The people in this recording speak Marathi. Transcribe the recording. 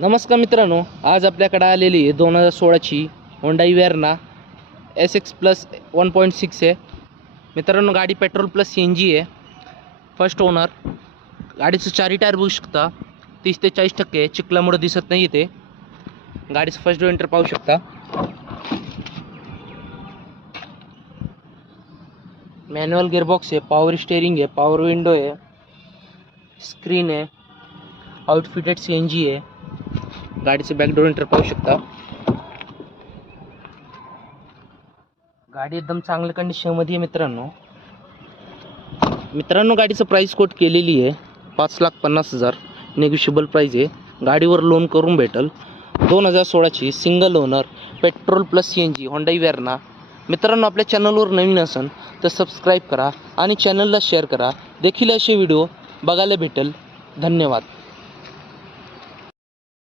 नमस्कार मित्रांनो, आज आपल्याकडे आलेली आहे 2016ची होंडाई वेर्ना SX प्लस 1.6 आहे. मित्रांनो, गाडी पेट्रोल प्लस CNG आहे. First owner. गाडीचं चारी टायर बघू शकता, 30 ते 40% आहे. चिखलामुळे दिसत नाही ते. गाडीचं फर्स्ट डोर एंटर पाहू शकता. मॅन्युअल गिअरबॉक्स आहे, पॉवर स्टेअरिंग आहे, पॉवर विंडो आहे, स्क्रीन आहे, आउटफिटेड CNG आहे. गाडीचं बॅक डोर एंटर पाहू शकता. गाडी एकदम चांगल्या कंडिशनमध्ये आहे. मित्रांनो गाडीचं प्राइस कोट केलेली आहे 5,50,000. नेगोशिएबल प्राइस आहे. गाडीवर लोन करून भेटल. 2016ची single owner petrol plus CNG Hyundai Verna. मित्रांनो, आपल्या चॅनलवर नवीन असेल तर सबस्क्राईब करा आणि चॅनलला शेअर करा. देखील असे व्हिडिओ बघायला भेटेल. धन्यवाद.